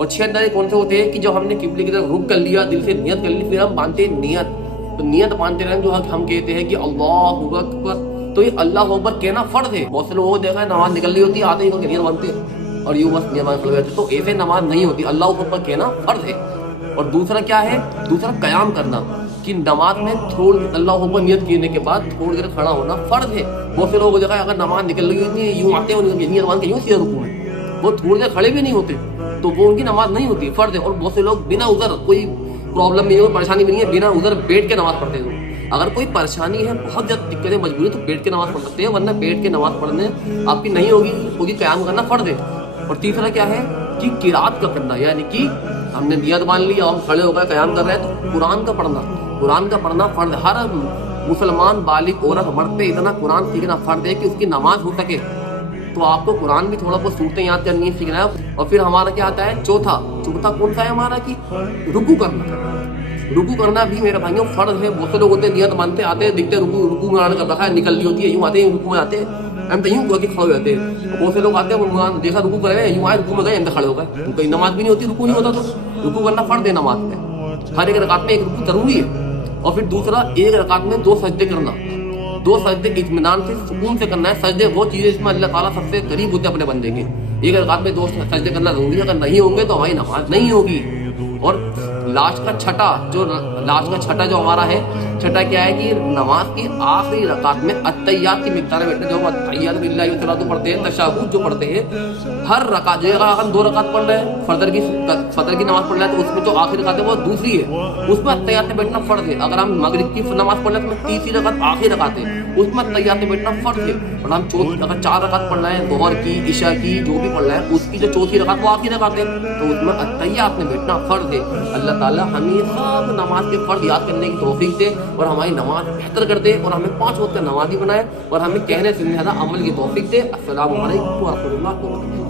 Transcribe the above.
اور 6 अंदाजे कौन से होते हैं कि जब हमने किबले की तरफ रुख कर लिया, दिल से नियत कर ली, फिर हम मानते हैं नियत। तो नियत मानते रहें जो हम कहते हैं कि अल्लाहु अकबर, तो ये अल्लाह अकबर कहना फर्ज है। बहुत से लोगों को देखा है नमाज निकल रही होती है, आते ही नियत मानते हैं और यूं बस नमाज खड़े रहते, तो ऐसे नमाज नहीं होती। अल्लाह अकबर कहना फर्ज है। और दूसरा क्या है, दूसरा कयाम करना, कि नमाज में अल्लाह अकबर नियत करने के बाद थोड़ी देर खड़ा होना फर्ज है। बहुत से लोगों को देखा है अगर नमाज निकल रही होती है यूं आते हैं नियत मान के यूं सीधा रुकू में, वो थोड़ी देर खड़े भी नहीं होते, तो वो उनकी नमाज नहीं होती, फर्ज है। और बहुत से लोग बिना उधर कोई प्रॉब्लम नहीं है, परेशानी भी नहीं है, बिना उधर बैठ के नमाज पढ़ते हैं। अगर कोई परेशानी है, बहुत ज़्यादा दिक्कत है, मजबूरी, तो बैठ के नमाज पढ़ सकते हैं, वरना बैठ के नमाज पढ़ने आपकी नहीं होगी क़याम करना फर्ज है। और तीसरा क्या है कि किरात का करना, यानी कि हमने नियत मान ली, हम खड़े हो गए क़याम कर रहे हैं, तो कुरान का पढ़ना फर्ज। हर मुसलमान बालिग औरत मर्द पे इतना कुरान सीखना फर्ज है कि उसकी नमाज हो सके। तो आपको कुरान भी थोड़ा बहुत सूरतें याद करनी है, सीखना है। और फिर हमारा क्या आता है चौथा कौन सा है हमारा, कि रुकू करना भी मेरे भाइयों फर्ज है। बहुत से लोग होते हैं नियत मानते आते हैं, दिखते रुकू में कर रखा है, निकल ली होती है, यूं आते हैं रुकू में आते हैं, हम तो यूं खड़े हो जाते हैं। बहुत से लोग आते हैं देखा रुकू कर रहे हैं, यूं आए रुकू में गए, हम तो खड़े हो गए, उनकी नमाज भी नहीं होती, रुकू नहीं होता। तो रुकू करना फर्ज है नमाज में, हर एक रकात में एक रुकू जरूरी है। और फिर दूसरा, एक रकात में 2 सजदे करना, 2 सजदे इत्मीनान से सुकून से करना है। सजदे वो चीज़ें जिसमें अल्लाह ताला सबसे करीब होते हैं अपने बंदे के। एक रकात में 2 सजदे करना जरूरी है, अगर नहीं होंगे तो हमारी नमाज नहीं होगी। और लास्ट का छठा जो हमारा है, छठा क्या है कि नमाज की आखिरी रकात में अत्तहियात की मिक़दार में जो अत्तहियात बिल्लाहि व सलातो पढ़ते हैं, तशहुद जो पढ़ते हैं, हर रकात जो अगर हम 2 रकात पढ़ रहे हैं, फजर की नमाज पढ़ रहे हैं, तो उसमें जो आखिरी रकात है वो दूसरी है, उसमें अत्तहियात में बैठना फर्ज है। अगर हम मगरिब की नमाज पढ़ रहे हैं तो तीसरी रकात आखिरी रकात है, उसमें अत्तहियात में बैठना फर्ज है। और हम अगर 4 रकात पढ़ रहे हैं, ज़ोहर की, इशा की, जो भी पढ़ रहे हैं, उसकी जो चौथी रकात वो आखिरी रकात है, तो उसमें अत्तहियात में बैठना फर्ज है। अल्लाह ताला हमें सब नमाज के फर्ज याद करने की तौफीक दे और हमारी नमाज बेहतर कर दे और हमें 5 वक्त का नमाजी बनाए और हमें कहने से ज़्यादा अमल की तौफीक दे। अस्सलामु अलैकुम व रहमतुल्लाहि व बरकातहू।